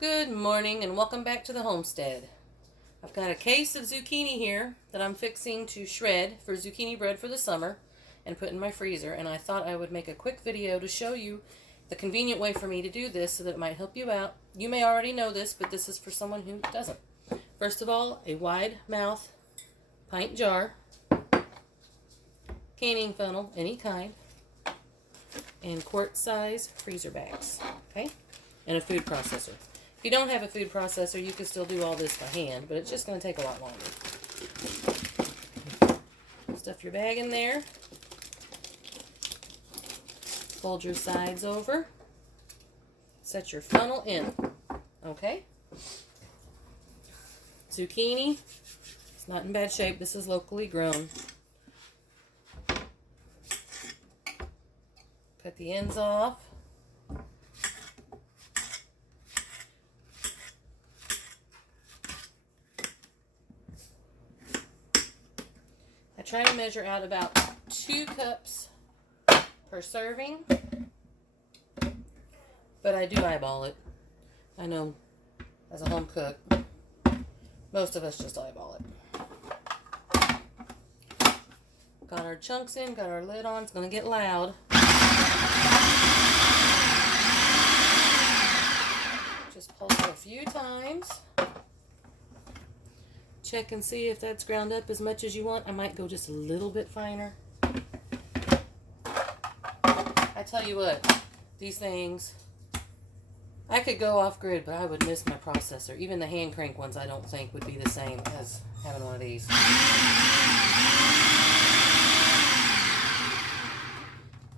Good morning and welcome back to the homestead. I've got a case of zucchini here that I'm fixing to shred for zucchini bread for the summer and put in my freezer, and I thought I would make a quick video to show you the convenient way for me to do this so that it might help you out. You may already know this, but this is for someone who doesn't. First of all, a wide mouth pint jar, canning funnel, any kind, and quart size freezer bags, okay? And a food processor. If you don't have a food processor, you can still do all this by hand, but it's just going to take a lot longer. Stuff your bag in there. Fold your sides over. Set your funnel in. Okay? Zucchini. It's not in bad shape. This is locally grown. Cut the ends off. I try to measure out about 2 cups per serving, but I do eyeball it. I know as a home cook, most of us just eyeball it. Got our chunks in, got our lid on. It's going to get loud. Just pulse it a few times. Check and see if that's ground up as much as you want. I might go just a little bit finer. I tell you what, these things, I could go off grid, but I would miss my processor. Even the hand crank ones I don't think would be the same as having one of these.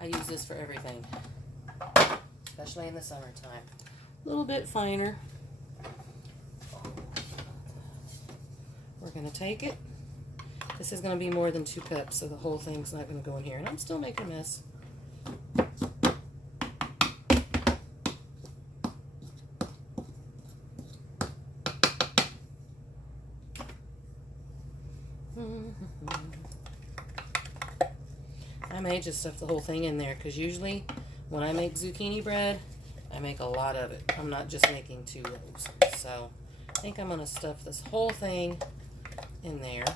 I use this for everything, especially in the summertime. A little bit finer. We're going to take it. This is going to be more than 2 cups, so the whole thing's not going to go in here. And I'm still making this. I may just stuff the whole thing in there because usually when I make zucchini bread, I make a lot of it. I'm not just making 2 loaves. So I think I'm going to stuff this whole thing in there.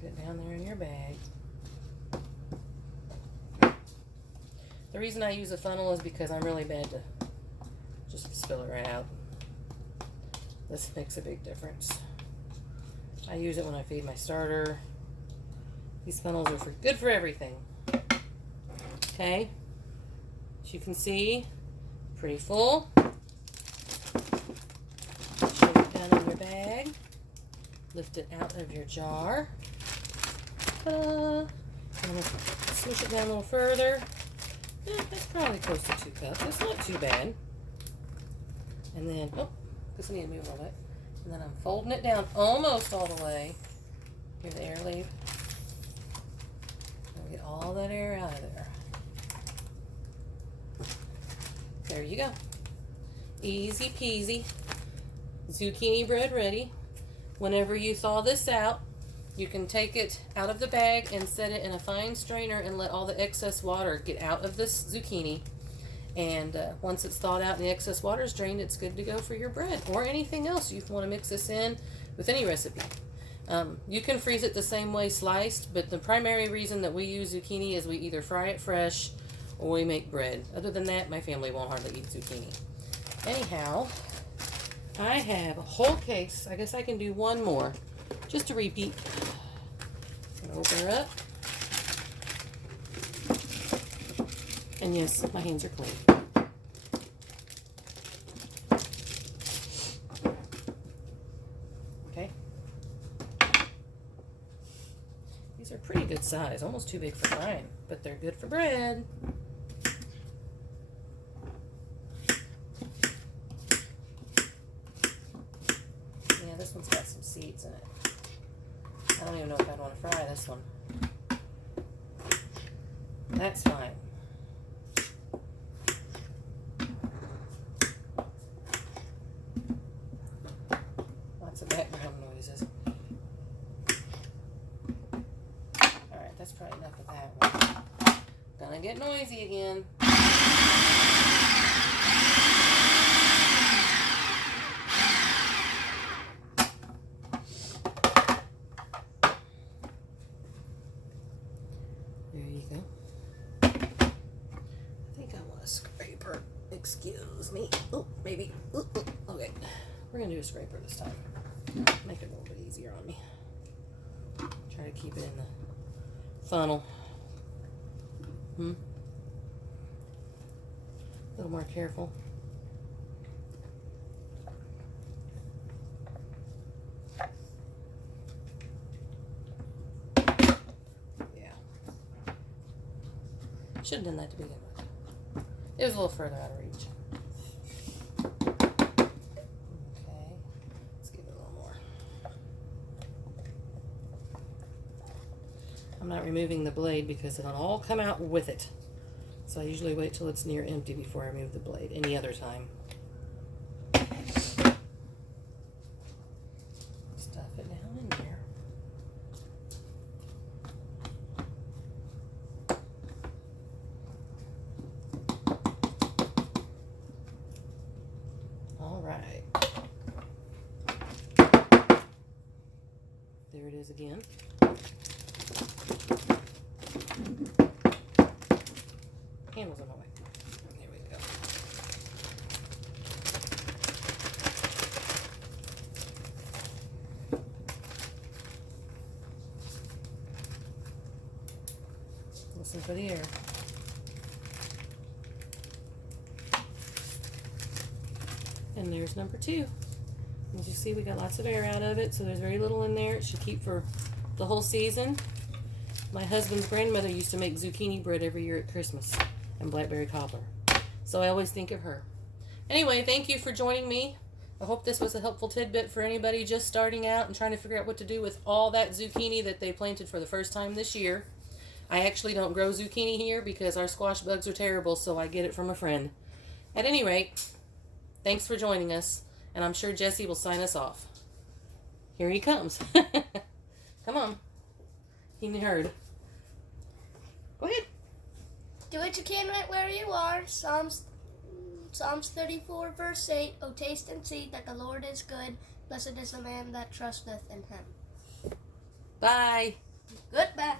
Get it down there in your bag. The reason I use a funnel is because I'm really bad to just spill it right out. This makes a big difference. I use it when I feed my starter. These funnels are good for everything. Okay, as you can see, pretty full. Shove it down in your bag. Lift it out of your jar. Switch it down a little further. Yeah, that's probably close to 2 cups. It's not too bad. And then, oh, just need to move a little bit. And then I'm folding it down almost all the way. Hear the air leave. I'll get all that air out of there. There you go. Easy peasy. Zucchini bread ready. Whenever you thaw this out, you can take it out of the bag and set it in a fine strainer and let all the excess water get out of this zucchini. And once it's thawed out and the excess water is drained, it's good to go for your bread or anything else you want to mix this in with any recipe. You can freeze it the same way sliced, but the primary reason that we use zucchini is we either fry it fresh or we make bread. Other than that, my family won't hardly eat zucchini. Anyhow, I have a whole case. I guess I can do one more just to repeat. I'm gonna open her up. And yes, my hands are clean. Okay. These are pretty good size, almost too big for mine, but they're good for bread. Yeah, this one's got some seeds in it. I don't even know if I'd want to fry this one. That's fine. Lots of background noises. Alright, that's probably enough of that one. Gonna get noisy again. There you go. I think I want a scraper. Excuse me. Oh, maybe. Ooh, ooh. Okay. We're going to do a scraper this time. Make it a little bit easier on me. Try to keep it in the funnel. A little more careful. Should have done that to begin with. It was a little further out of reach. Okay, let's give it a little more. I'm not removing the blade because it'll all come out with it. So I usually wait till it's near empty before I remove the blade, any other time. Stuff it down in there. All right. There it is again. Handle's in my way. Here we go. Listen for the air. And there's number 2. As you see, we got lots of air out of it, so there's very little in there. It should keep for the whole season. My husband's grandmother used to make zucchini bread every year at Christmas and blackberry cobbler. So I always think of her. Anyway, thank you for joining me. I hope this was a helpful tidbit for anybody just starting out and trying to figure out what to do with all that zucchini that they planted for the first time this year. I actually don't grow zucchini here because our squash bugs are terrible, so I get it from a friend. At any rate, thanks for joining us, and I'm sure Jesse will sign us off. Here he comes. Come on. He heard. Go ahead. Do what you can right where you are. Psalms 34, verse 8. Oh, taste and see that the Lord is good. Blessed is the man that trusteth in him. Bye. Goodbye.